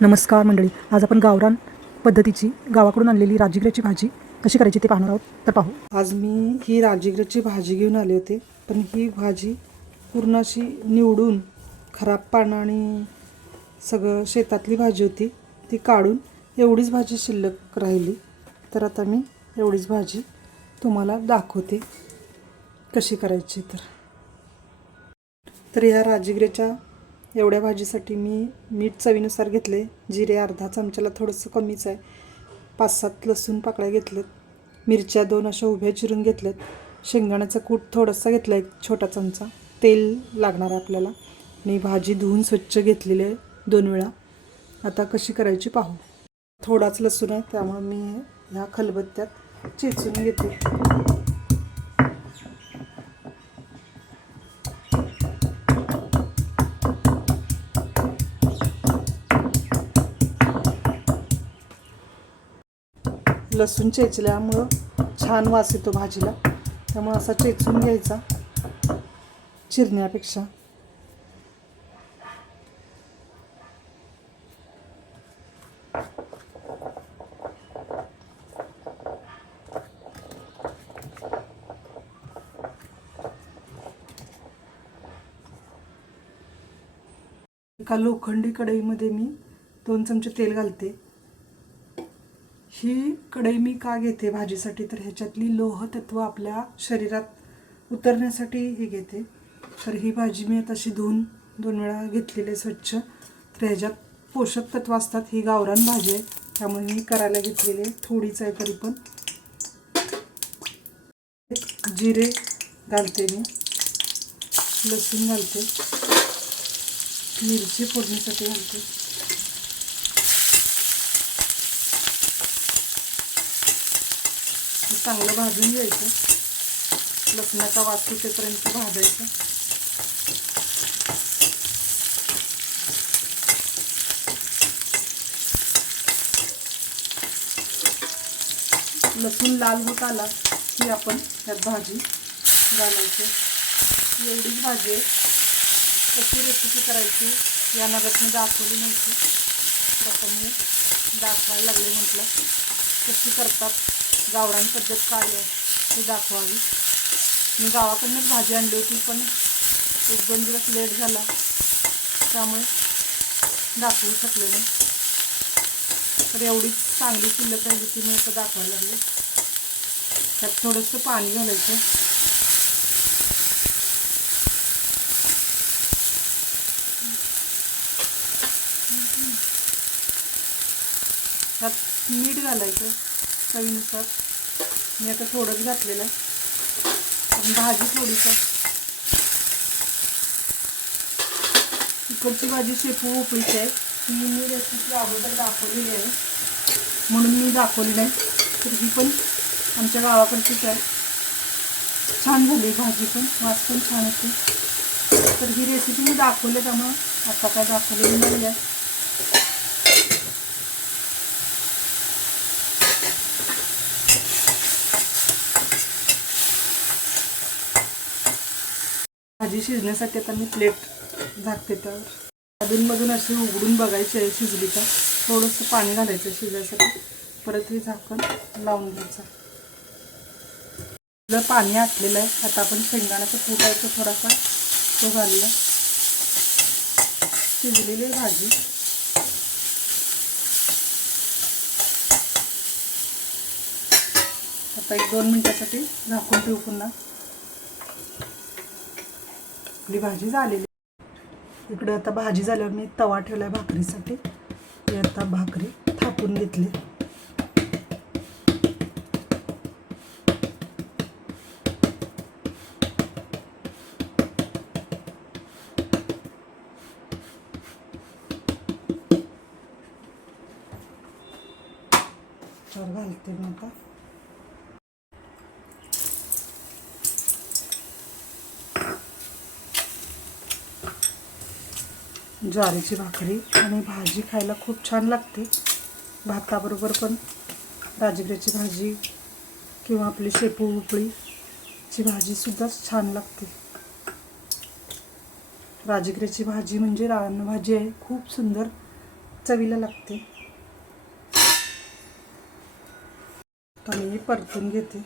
नमस्कार मंडळी आज आपण गावरान पद्धतीची गावाकडून आणलेली राजगिऱ्याची भाजी कशी करायची ते पाहणार आहोत तर पाहू. आज मी ही राजगिराची भाजी घेऊन आले होते पण ही भाजी पूर्ण अशी निवडून खराब पानं आणि सगळं शेतातली भाजी होती ती काढून एवढीच भाजी शिल्लक राहिली. तर आता मी एवढीच भाजी तुम्हाला दाखवते कशी करायची तर. तर ह्या राजगिऱ्याच्या एवढ्या भाजीसाठी मी मीठ चवीनुसार घेतले. जिरे अर्धा चमच्याला थोडंसं कमीच आहे. पाच सात लसूण पाकळ्या घेतल्यात मिरच्या दोन अशा उभ्या चिरून घेतल्यात. शेंगदाण्याचा कूट थोडासा घेतला एक छोटा चमचा. तेल लागणार आहे आपल्याला. आणि भाजी धुवून स्वच्छ घेतलेली आहे दोन वेळा. आता कशी करायची पाहू. थोडाच लसूण आहे त्यामुळे मी ह्या खलबत्त्यात चेचून घेते. लसूण चेचल्यामुळं छान वास येतो भाजीला. त्यामुळं असा चेचून घ्यायचा चिरण्यापेक्षा. एका लोखंडी कढईमध्ये मी दोन चमचे तेल घालते. ही कढई मी का घेते? भाजीसाठी तर ह्याच्यातली लोह तत्व आपल्या शरीरात उतरण्यासाठी ही घेते. तर ही भाजी मी आता अशी धुवून दोन वेळा घेतलेली आहे स्वच्छ. तर ह्याच्यात पोषक तत्व असतात. ही गावरान भाजी आहे. त्यामुळे मी करायला घेतलेली आहे. थोडीच आहे तरी पण. जिरे घालते मी. लसूण घालते. मिरची फोडणीसाठी घालते. चांगलं भाजून घ्यायचं. लसणाचा वास सुटेपर्यंत भाजायचं. लसूण लाल होत आला की आपण त्यात भाजी घालायची. एवढीच भाजी आहे. कशी रेसिपी करायची या नगत मी दाखवली नव्हती. तर आता मी दाखवायला लागले म्हटलं. कशी करतात गावरान पद्धत काय आहे ते दाखवावी. मी गावाकडनंच भाजी आणली होती पण एक दोन दिवस लेट झाला. त्यामुळे दाखवू शकले नाही. तर एवढीच चांगली शिल्लक राहिली ती मी आता दाखवायला लागले. त्यात थोडंसं पाणी घालायचं. त्यात मीठ घालायचं. चवीनुसार. मी आता थोडंच घातलेलं आहे. आणि भाजी थोडीसं इकडची भाजी शेपू उपळीची आहे. ती मी रेसिपी अगोदर दाखवलेली आहे. म्हणून मी दाखवली नाही. तर ही पण आमच्या गावाकडचीच आहे. छान झाली भाजी पण. वास पण छान होती तर ही रेसिपी मी दाखवली त्यामुळं आता काय दाखवलेली नाही आहे भाजी शिजण्यासाठी आता मी प्लेट झाकते त्यावर अधूनमधून अशी उघडून बघायची आहे शिजली का? थोडंसं पाणी घालायचं शिजायसाठी. परत हे झाकण लावून घ्यायचं जर पाणी आटलेलं आहे. आता आपण शेंगदाण्याचा कूट आहे तो थोडासा. तो घालूया. शिजलेली भाजी. आता एक दोन मिनटासाठी झाकून ठेवू पुन्हा. आपली भाजी झालेली इकडे आता भाजी झाल्यावर मी तवा ठेवला आहे भाकरीसाठी. ती आता भाकरी थापून घेतली. तर घालते मी आता. ज्वारीची भाकरी आणि भाजी खायला खूप छान लागते. भाताबरोबर पण राजगिऱ्याची भाजी किंवा आपली शेपू उपळीची भाजीसुद्धा छान लागते. राजगिऱ्याची भाजी म्हणजे रानभाजी आहे खूप सुंदर चवीला लागते. आणि मी परतून घेते.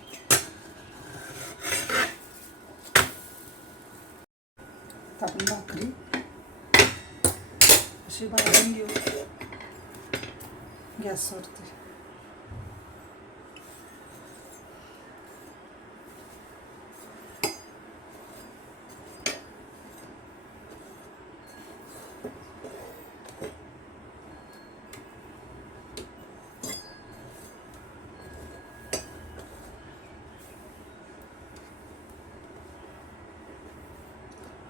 आपण भाकरी अशी भाजून घेऊ गॅसवरती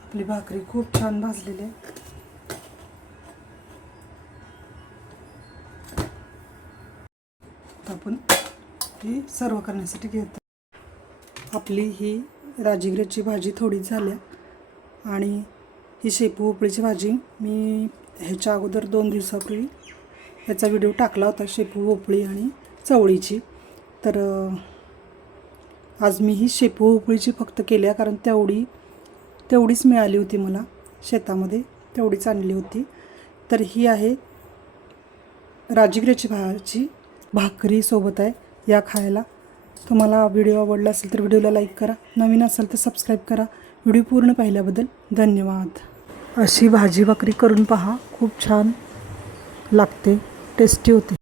आपली भाकरी खूप छान भाजलेली आहे आपण ती सर्व करण्यासाठी घेतो. आपली ही राजगिऱ्याची भाजी थोडीच झाल्या आणि ही शेपू उपळीची भाजी मी ह्याच्या अगोदर दोन दिवसापूर्वी ह्याचा व्हिडिओ टाकला होता शेपू उपळी आणि चवळीची. तर आज मी ही शेपू उपळीची फक्त केल्या कारण तेवढी तेवढीच मिळाली होती मला. शेतामध्ये तेवढीच आणली होती. तर ही आहे राजगिऱ्याची भाजी. भाकरी सोबत आहे या खायला. तुम्हाला व्हिडिओ आवडला असेल तर व्हिडिओला लाईक करा. नवीन असेल तर सबस्क्राईब करा. व्हिडिओ पूर्ण पाहिल्याबद्दल धन्यवाद. अशी भाजी भाकरी करून पहा. खूप छान लागते टेस्टी होते.